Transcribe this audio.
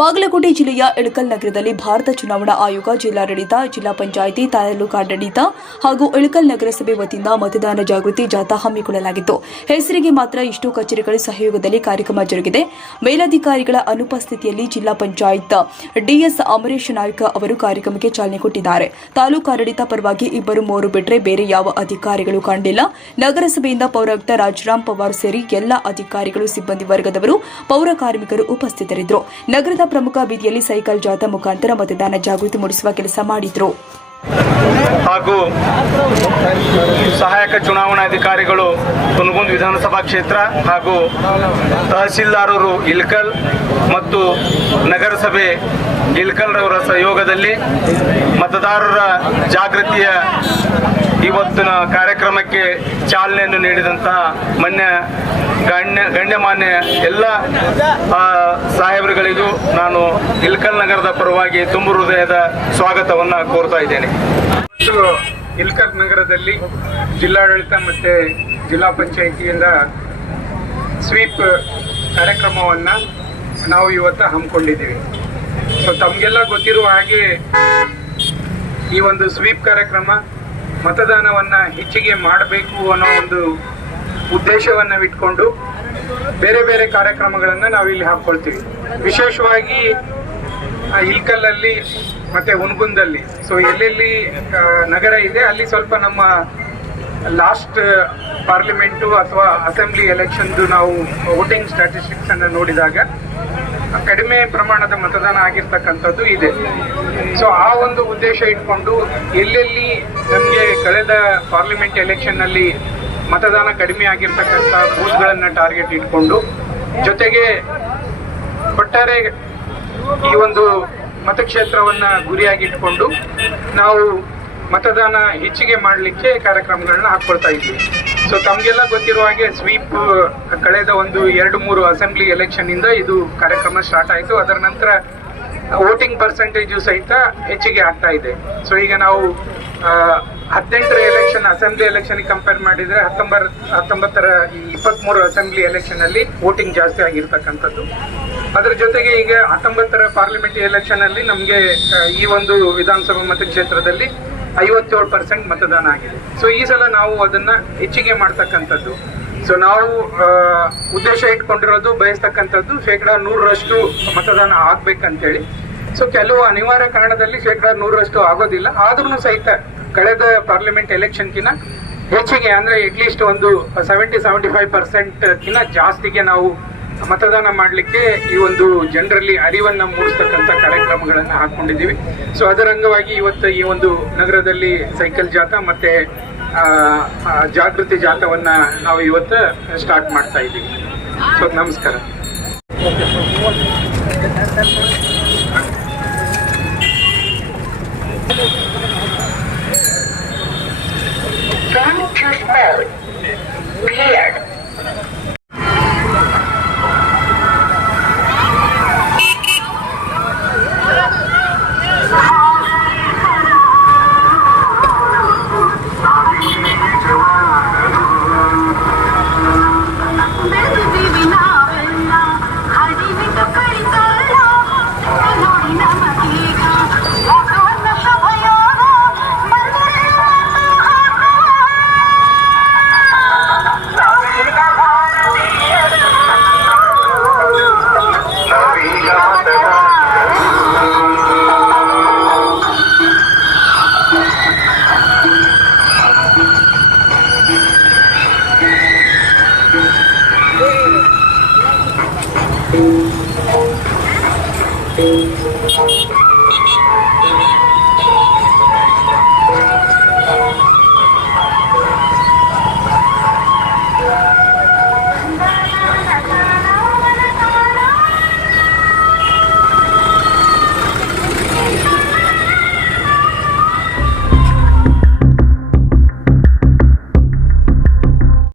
ಬಾಗಲಕೋಟೆ ಜಿಲ್ಲೆಯ ಇಳಕಲ್ ನಗರದಲ್ಲಿ ಭಾರತ ಚುನಾವಣಾ ಆಯೋಗ ಜಿಲ್ಲಾಡಳಿತ, ಜಿಲ್ಲಾ ಪಂಚಾಯಿತಿ ತಾಲೂಕಾಡಳಿತ ಹಾಗೂ ಇಳಕಲ್ ನಗರಸಭೆ ವತಿಯಿಂದ ಮತದಾನ ಜಾಗೃತಿ, ಜಾಥಾ ಹಮ್ಮಿಕೊಳ್ಳಲಾಗಿತ್ತು. ಹೆಸರಿಗೆ ಮಾತ್ರ ಇಷ್ಟು ಕಚೇರಿಗಳ ಸಹಯೋಗದಲ್ಲಿ ಕಾರ್ಯಕ್ರಮ ಜರುಗಿದೆ. ಮೇಲಾಧಿಕಾರಿಗಳ ಅನುಪಸ್ಥಿತಿಯಲ್ಲಿ ಜಿಲ್ಲಾ ಪಂಚಾಯತ್ ಡಿಎಸ್ ಅಮರೇಶ್ ನಾಯ್ಕ ಅವರು ಕಾರ್ಯಕ್ರಮಕ್ಕೆ ಚಾಲನೆ ಕೊಟ್ಟಿದ್ದಾರೆ. ತಾಲೂಕಾಡಳಿತ ಪರವಾಗಿ ಇಬ್ಬರು ಮೂರು ಬಿಟ್ಟರೆ ಬೇರೆ ಯಾವ ಅಧಿಕಾರಿಗಳು ಕಂಡಿಲ್ಲ ನಗರಸಭೆಯಿಂದ ಪೌರಾಯುಕ್ತ ರಾಜರಾಮ್ ಪವಾರ್ ಸೇರಿ ಎಲ್ಲ ಅಧಿಕಾರಿಗಳು, ಸಿಬ್ಬಂದಿ ವರ್ಗದವರು, ಪೌರ ಕಾರ್ಮಿಕರು ಉಪಸ್ಥಿತರಿದ್ದರು. ನಗರದ ಪ್ರಮುಖ ಬೀದಿಯಲ್ಲಿ ಸೈಕಲ್ ಜಾಥಾ ಮುಖಾಂತರ ಮತದಾನ ಜಾಗೃತಿ ಮೂಡಿಸುವ ಕೆಲಸ ಮಾಡಿದ್ರು. ಹಾಗೂ ಸಹಾಯಕ ಚುನಾವಣಾಧಿಕಾರಿಗಳು ಕುನಗುಂದ್ ವಿಧಾನಸಭಾ ಕ್ಷೇತ್ರ ಹಾಗೂ ತಹಸೀಲ್ದಾರರು ಇಲ್ಕಲ್ ಮತ್ತು ನಗರಸಭೆ ಇಲ್ಕಲ್ರವರ ಸಹಯೋಗದಲ್ಲಿ ಮತದಾರರ ಜಾಗೃತಿಯ ಇವತ್ತಿನ ಕಾರ್ಯಕ್ರಮಕ್ಕೆ ಚಾಲನೆಯನ್ನು ನೀಡಿದಂತಹ ಮಾನ್ಯ ಗಣ್ಯ, ಗಣ್ಯಮಾನ್ಯ ಎಲ್ಲ ಸಾಹೇಬರುಗಳಿಗೂ ನಾನು ಇಲ್ಕಲ್ ನಗರದ ಪರವಾಗಿ ತುಂಬು ಹೃದಯದ ಸ್ವಾಗತವನ್ನು ಕೋರ್ತಾ ಇದ್ದೇನೆ. ಇಲ್ಕಲ್ ನಗರದಲ್ಲಿ ಜಿಲ್ಲಾಡಳಿತ ಮತ್ತು ಜಿಲ್ಲಾ ಪಂಚಾಯಿತಿಯಿಂದ ಸ್ವೀಪ್ ಕಾರ್ಯಕ್ರಮವನ್ನು ನಾವು ಇವತ್ತು ಹಮ್ಮಿಕೊಂಡಿದ್ದೀವಿ. ಸೊ ತಮಗೆಲ್ಲ ಗೊತ್ತಿರುವ ಹಾಗೆ ಈ ಒಂದು ಸ್ವೀಪ್ ಕಾರ್ಯಕ್ರಮ ಮತದಾನವನ್ನು ಹೆಚ್ಚಿಗೆ ಮಾಡಬೇಕು ಅನ್ನೋ ಒಂದು ಉದ್ದೇಶವನ್ನು ಇಟ್ಕೊಂಡು ಬೇರೆ ಬೇರೆ ಕಾರ್ಯಕ್ರಮಗಳನ್ನು ನಾವು ಇಲ್ಲಿ ಹಾಕ್ಕೊಳ್ತೀವಿ ವಿಶೇಷವಾಗಿ ಇಲ್ಕಲ್ಲಲ್ಲಿ ಮತ್ತೆ ಹುನಗುಂದಲ್ಲಿ ಸೊ ಎಲ್ಲೆಲ್ಲಿ ನಗರ ಇದೆ, ಅಲ್ಲಿ ಸ್ವಲ್ಪ ನಮ್ಮ ಲಾಸ್ಟ್ ಪಾರ್ಲಿಮೆಂಟು ಅಥವಾ ಅಸೆಂಬ್ಲಿ ಎಲೆಕ್ಷನ್ದು ನಾವು ವೋಟಿಂಗ್ ಸ್ಟ್ಯಾಟಿಸ್ಟಿಕ್ಸನ್ನು ನೋಡಿದಾಗ ಕಡಿಮೆ ಪ್ರಮಾಣದ ಮತದಾನ ಆಗಿರ್ತಕ್ಕಂಥದ್ದು ಇದೆ. ಸೊ ಆ ಒಂದು ಉದ್ದೇಶ ಇಟ್ಕೊಂಡು ಎಲ್ಲೆಲ್ಲಿ ನಮಗೆ ಕಳೆದ ಪಾರ್ಲಿಮೆಂಟ್ ಎಲೆಕ್ಷನ್ನಲ್ಲಿ ಮತದಾನ ಕಡಿಮೆ ಆಗಿರ್ತಕ್ಕಂಥ ಬೂತ್ಗಳನ್ನು ಟಾರ್ಗೆಟ್ ಇಟ್ಕೊಂಡು, ಜೊತೆಗೆ ಒಟ್ಟಾರೆ ಈ ಒಂದು ಮತಕ್ಷೇತ್ರವನ್ನ ಗುರಿಯಾಗಿಟ್ಕೊಂಡು ನಾವು ಮತದಾನ ಹೆಚ್ಚಿಗೆ ಮಾಡಲಿಕ್ಕೆ ಕಾರ್ಯಕ್ರಮಗಳನ್ನ ಹಾಕ್ಕೊಳ್ತಾ ಇದ್ದೀವಿ. ಸೊ ತಮಗೆಲ್ಲ ಗೊತ್ತಿರುವ ಹಾಗೆ ಸ್ವೀಪ್ ಕಳೆದ ಒಂದು ಎರಡು ಮೂರು ಅಸೆಂಬ್ಲಿ ಎಲೆಕ್ಷನ್ ಇಂದ ಇದು ಕಾರ್ಯಕ್ರಮ ಸ್ಟಾರ್ಟ್ ಆಯಿತು. ಅದರ ನಂತರ ವೋಟಿಂಗ್ ಪರ್ಸೆಂಟೇಜು ಸಹಿತ ಹೆಚ್ಚಿಗೆ ಆಗ್ತಾ ಇದೆ. ಸೊ ಈಗ ನಾವು ಹದಿನೆಂಟರ ಎಲೆಕ್ಷನ್ ಅಸೆಂಬ್ಲಿ ಎಲೆಕ್ಷನ್ ಕಂಪೇರ್ ಮಾಡಿದ್ರೆ ಹತ್ತೊಂಬರ್ ಹತ್ತೊಂಬತ್ತರ ಈ ಇಪ್ಪತ್ಮೂರು ಅಸೆಂಬ್ಲಿ ಎಲೆಕ್ಷನ್ ಅಲ್ಲಿ ವೋಟಿಂಗ್ ಜಾಸ್ತಿ ಆಗಿರ್ತಕ್ಕಂಥದ್ದು. ಅದರ ಜೊತೆಗೆ ಈಗ ಹತ್ತೊಂಬತ್ತರ ಪಾರ್ಲಿಮೆಂಟ್ ಎಲೆಕ್ಷನ್ ಅಲ್ಲಿ ನಮಗೆ ಈ ಒಂದು ವಿಧಾನಸಭಾ ಮತಕ್ಷೇತ್ರದಲ್ಲಿ ಐವತ್ತೇಳು ಪರ್ಸೆಂಟ್ ಮತದಾನ ಆಗಿದೆ. ಸೊ ಈ ಸಲ ನಾವು ಅದನ್ನ ಹೆಚ್ಚಿಗೆ ಮಾಡ್ತಕ್ಕಂಥದ್ದು. ಸೊ ನಾವು ಉದ್ದೇಶ ಇಟ್ಕೊಂಡಿರೋದು ಬಯಸ್ತಕ್ಕಂಥದ್ದು ಶೇಕಡ ನೂರರಷ್ಟು ಮತದಾನ ಆಗ್ಬೇಕಂತೇಳಿ. ಸೊ ಕೆಲವು ಅನಿವಾರ್ಯ ಕಾರಣದಲ್ಲಿ ಶೇಕಡ ನೂರರಷ್ಟು ಆಗೋದಿಲ್ಲ. ಆದ್ರೂ ಸಹಿತ ಕಳೆದ ಪಾರ್ಲಿಮೆಂಟ್ ಎಲೆಕ್ಷನ್ಕಿನ ಹೆಚ್ಚಿಗೆ, ಅಂದ್ರೆ ಅಟ್ಲೀಸ್ಟ್ ಒಂದು ಸೆವೆಂಟಿ ಸೆವೆಂಟಿ ಫೈವ್ ಪರ್ಸೆಂಟ್ಕಿನ್ನ ಜಾಸ್ತಿಗೆ ನಾವು ಮತದಾನ ಮಾಡಲಿಕ್ಕೆ ಈ ಒಂದು ಜನರಲ್ಲಿ ಅರಿವನ್ನು ಮೂಡಿಸ್ತಕ್ಕಂಥ ಕಾರ್ಯಕ್ರಮಗಳನ್ನು ಹಾಕ್ಕೊಂಡಿದ್ದೀವಿ. ಸೊ ಅದರ ಅಂಗವಾಗಿ ಇವತ್ತು ಈ ಒಂದು ನಗರದಲ್ಲಿ ಸೈಕಲ್ ಜಾಥಾ ಮತ್ತು ಜಾಗೃತಿ ಜಾಥಾವನ್ನ ನಾವು ಇವತ್ತು ಸ್ಟಾರ್ಟ್ ಮಾಡ್ತಾ ಇದ್ದೀವಿ. ಸೊ ನಮಸ್ಕಾರ. Thank you.